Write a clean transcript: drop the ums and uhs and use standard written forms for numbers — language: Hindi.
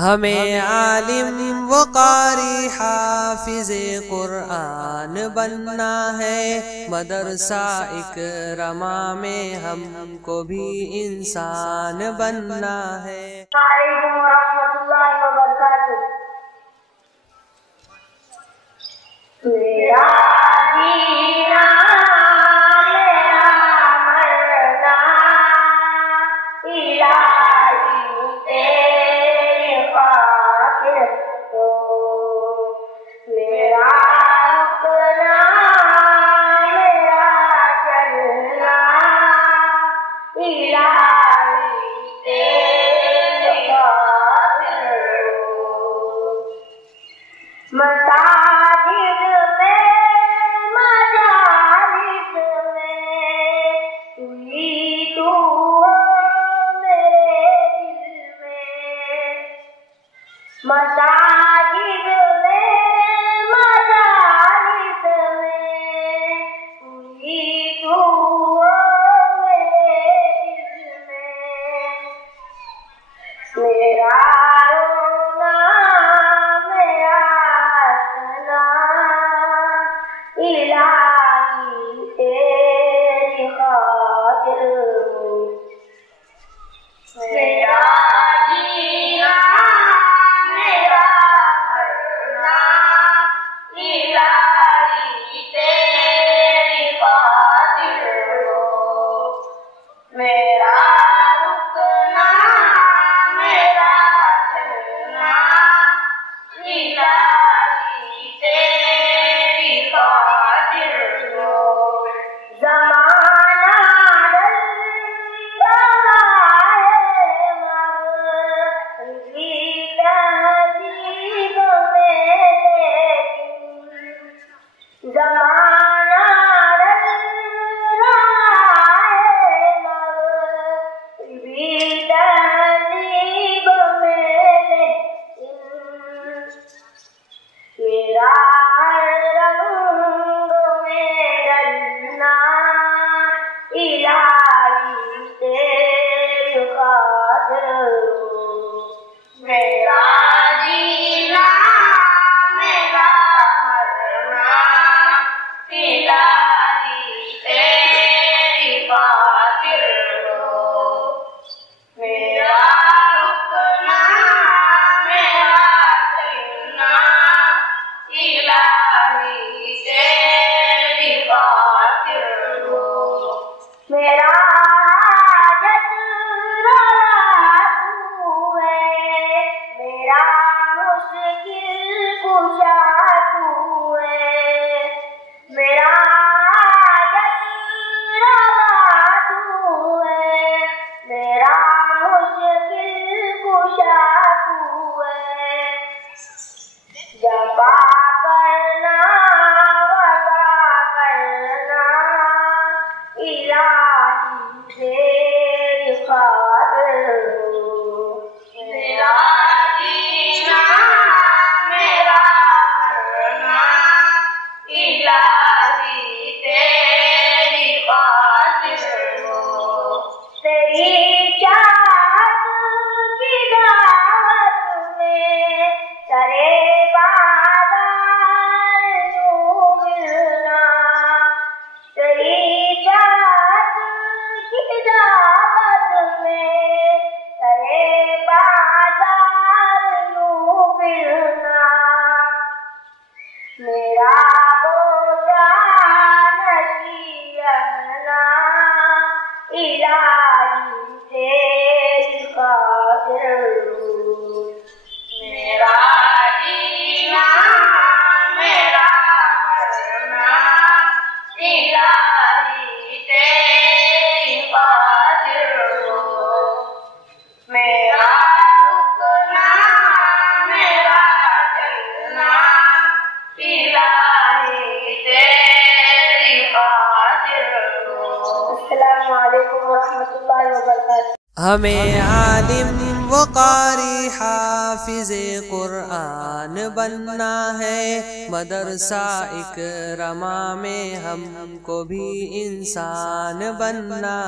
हमें आलिम व कारी हाफिज़े कुरान बनना है। मदरसा इकरमा में हमको भी इंसान बनना है। वालेकुम रहमतुल्लाहि व बरकातुहू। मेरा जीना मेरा मरना इलाही तेरी खातिर हो। मेरा रुकना मेरा चलना इलाही तेरी खातिर हो। मसाजिद में मजालिस में तू ही तू हो मेरे दिल में। मसाजिद में मजालिस में तू ही तू हो मेरे दिल में। मेरा रोना मेरा हंसना इलाही तेरी खातिर हो। मेरा जीना मेरा मरना इलाही तेरी खातिर हो। मेरा रुकना मेरा चलना इलाही तेरी खातिर हो। ज़माना डर रहा है मगरिबी तहज़ीब में लेकिन। ज़माना डर रहा है मगरिबी तहज़ीब में लेकिन। मेरा हर रंग में ढलना इलाही तेरी खातिर हो। मेरा जीना मेरा मरना इलाही तेरी खातिर हो। मेरा रुकना मेरा चलना इलाही तेरी खातिर हो। मेरा हाजत रवा तू है मेरा मुश्किल कुशा तू है। मेरा हाजत रवा तू है मेरा मुश्किल कुशा तू है। जबा करना वफा करना इलाही तेरी खातिर हो। मेरा जीना मेरा मरना इलाही तेरी खातिर हो। तेरी चाहत की दावत में सरे बाज़ार यूं मिलना। तेरी चाहत की दावत में सरे बाज़ार यूं मिलना। मेरा बोझा नसीहना इलाही तेरी खातिर हो। मेरा जीना मेरा मरना इलाही तेरी खातिर हो। मेरा रुकना मेरा चलना इलाही तेरी खातिर हो। अस्सलामु अलैकुम व रहमतुल्लाहि व बरकातुहू। हमें आलिम व कारी हाफिज़े कुरान बनना है। मदरसा इकरमा में हमको भी इंसान बनना